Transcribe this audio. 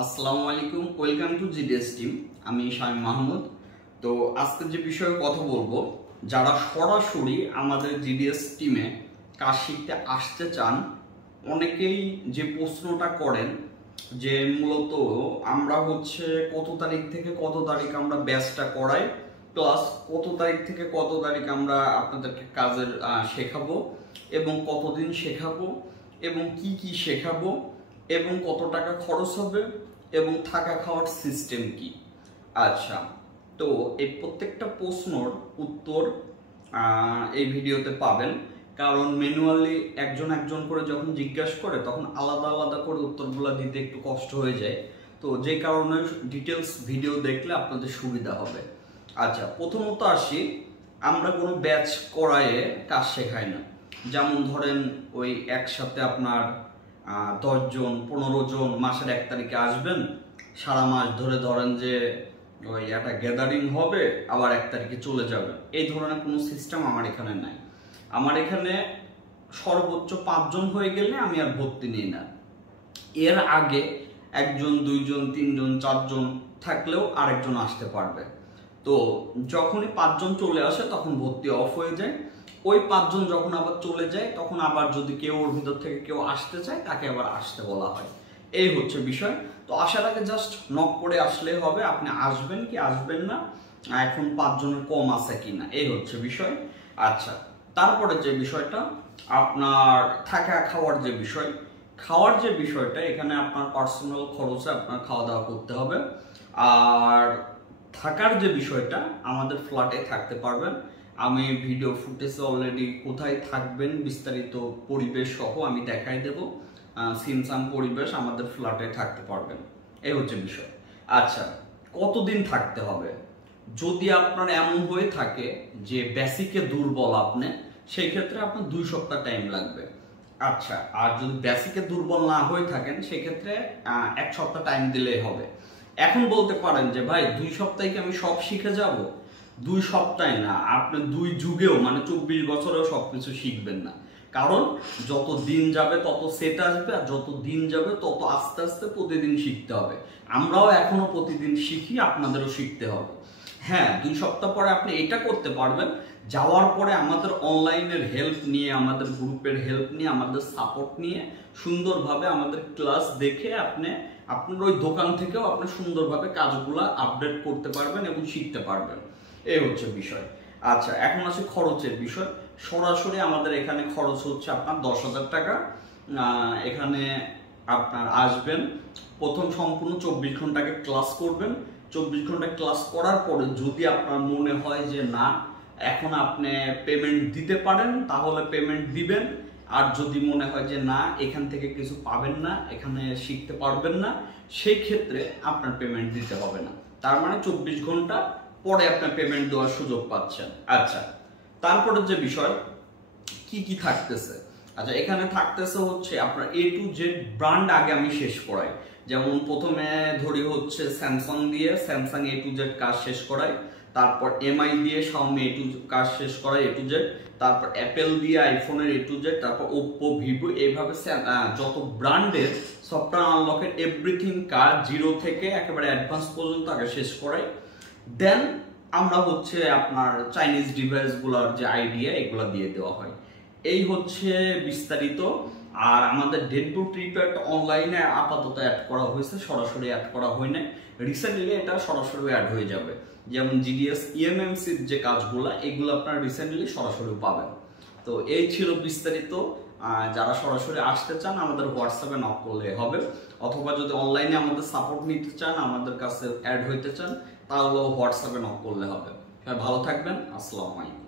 আসসালামু আলাইকুম, welcome to GDS team. আমি শামিম মাহমুদ। তো আজকে যে বিষয়ে কথা বলবো, যারা সরাসরি আমাদের জিডিএস টিমে কাজ শিখতে আসতে চান, অনেকেই যে প্রশ্নটা করেন যে মূলত আমরা কত তারিখ থেকে কত তারিখ আমরা ব্যাচটা করাই, প্লাস কত তারিখ থেকে কত তারিখ আমরা আপনাদেরকে কাজের শেখাবো এবং কতদিন শেখাবো এবং কি কি শেখাবো এবং কত টাকা খরচ হবে এবং থাকা খাওয়ার সিস্টেম কি। আচ্ছা, তো এই প্রত্যেকটা প্রশ্নর উত্তর এই ভিডিওতে পাবেন, কারণ ম্যানুয়ালি একজন একজন করে যখন জিজ্ঞাসা করে তখন আলাদা আলাদা করে উত্তরগুলো দিতে একটু কষ্ট হয়ে যায়। তো যে কারণে ডিটেলস ভিডিও দেখলে আপনাদের সুবিধা হবে। আচ্ছা, প্রথমত আসি, আমরা কোনো ব্যাচ করায়ে কাজ শেখাই না। যেমন ধরেন ওই একসাথে আপনার 10 জন 15 জন মাসের 1 তারিখে আসবেন, সারা মাস ধরে ধরেন যে ওই একটা গ্যাদারিং হবে, আবার 1 তারিখে চলে যাবেন, এই ধরনের কোনো সিস্টেম আমার এখানে নাই। আমার এখানে সর্বোচ্চ 5 জন হয়ে গেলে আমি আর ভর্তি নিই না। এর আগে 1 জন 2 জন 3 জন 4 জন থাকলেও আরেকজন আসতে পারবে। তো যখনই 5 জন চলে আসে তখন ভর্তি অফ হয়ে যায়। ওই 5 জন যখন আবার চলে যায় তখন আবার যদি কেউ ওর ভিতর থেকে কেউ আসতে চায় তাকে আবার আসতে বলা হয়। এই হচ্ছে বিষয়। তো আসার আগে জাস্ট নক করে আসলেই হবে, আপনি আসবেন কি আসবেন না, এখন 5 জনের কম আছে কিনা, এই হচ্ছে বিষয়। আচ্ছা, তারপরে যে বিষয়টা আপনার থাকা খাওয়ার যে বিষয়, খাওয়ার যে বিষয়টা, এখানে আপনার পার্সোনাল খরচে আপনার খাওয়া দাওয়া করতে হবে। আর থাকার যে বিষয়টা, আমাদের ফ্ল্যাটে থাকতে পারবেন। আমি ভিডিও ফুটেজে অলরেডি কোথায় থাকবেন বিস্তারিত পরিবেশ সহ আমি দেখাই দেব। সিমসাম পরিবেশ আমাদের ফ্ল্যাটে থাকতে পারবেন, এই হচ্ছে বিষয়। আচ্ছা, কতদিন থাকতে হবে? যদি আপনার এমন হয়ে থাকে যে বেসিকে দুর্বল আপনি, সেই ক্ষেত্রে আপনার 2 সপ্তাহ টাইম লাগবে। আচ্ছা, আর যদি বেসিকে দুর্বল না হয়ে থাকেন সেক্ষেত্রে 1 সপ্তাহ টাইম দিলেই হবে। এখন বলতে পারেন যে ভাই 2 সপ্তাহে কি আমি সব শিখে যাব? 2 সপ্তাহে না, আপনি 2 যুগেও মানে 24 বছরেও সবকিছু শিখবেন না। কারণ যত দিন যাবে তত সেট আসবে, আর যত দিন যাবে তত আস্তে আস্তে প্রতিদিন শিখতে হবে। আমরাও এখনো প্রতিদিন শিখি, আপনাদেরও শিখতে হবে। হ্যাঁ, 2 সপ্তাহ পরে আপনি এটা করতে পারবেন, যাওয়ার পরে আমাদের অনলাইনের হেল্প নিয়ে, আমাদের গ্রুপের হেল্প নিয়ে, আমাদের সাপোর্ট নিয়ে সুন্দরভাবে আমাদের ক্লাস দেখে আপনার ওই দোকান থেকেও আপনি সুন্দরভাবে কাজগুলো আপডেট করতে পারবেন এবং শিখতে পারবেন, এই হচ্ছে বিষয়। আচ্ছা, এখন আসি খরচের বিষয়। সরাসরি আমাদের এখানে খরচ হচ্ছে আপনার 10,000 টাকা। এখানে আপনার আসবেন, প্রথম সম্পূর্ণ 24 ঘন্টাকে ক্লাস করবেন। 24 ঘন্টা ক্লাস করার পরে যদি আপনার মনে হয় যে না এখন আপনি পেমেন্ট দিতে পারেন, তাহলে পেমেন্ট দিবেন। আর যদি মনে হয় যে না এখান থেকে কিছু পাবেন না, এখানে শিখতে পারবেন না, সেই ক্ষেত্রে আপনার পেমেন্ট দিতে হবে না। তার মানে 24 ঘন্টা পরে আপনার পেমেন্ট দেওয়ার সুযোগ পাচ্ছেন। আচ্ছা, তারপরে যে বিষয় কি কি থাকতেছে। আচ্ছা, এখানে থাকতেছে হচ্ছে আপনার A to Z ব্র্যান্ড আগে আমি শেষ করাই। যেমন প্রথমে ধরি হচ্ছে স্যামসাং দিয়ে স্যামসাং A to Z কাজ শেষ করাই, তারপর MI দিয়ে Xiaomi A to Z কাজ শেষ করাই A to Z, তারপর অ্যাপেল দিয়ে আইফোনের A to Z, তারপর ওপ্পো ভিভো, এইভাবে যত ব্র্যান্ডের সফটওয়্যার আনলকের এভরিথিং কাজ জিরো থেকে একেবারে অ্যাডভান্স পর্যন্ত আগে শেষ করাই। দেন আমরা আপনার চাইনিজ ডিভাইসগুলোর যে আইডিয়া এগুলো দিয়ে দেওয়া হয়। এই হচ্ছে বিস্তারিত। আর আমাদের ডেন্টু ট্রিপের অনলাইনে আপাতত অ্যাড করা হয়েছে, সরাসরি অ্যাড করা হয় নাই। রিসেন্টলি এটা সরাসরি অ্যাড হয়ে যাবে। যেমন GDS EMMCর যে কাজগুলো, এগুলো আপনারা রিসেন্টলি সরাসরি পাবেন। তো এই ছিল বিস্তারিত। যারা সরাসরি আসতে চান আমাদের হোয়াটসঅ্যাপে নক করলে হবে, অথবা যদি অনলাইনে আমাদের সাপোর্ট নিতে চান, আমাদের কাছে অ্যাড হইতে চান, তাহলেও হোয়াটসঅ্যাপে নক করলে হবে। ভালো থাকবেন, আসসালামু আলাইকুম।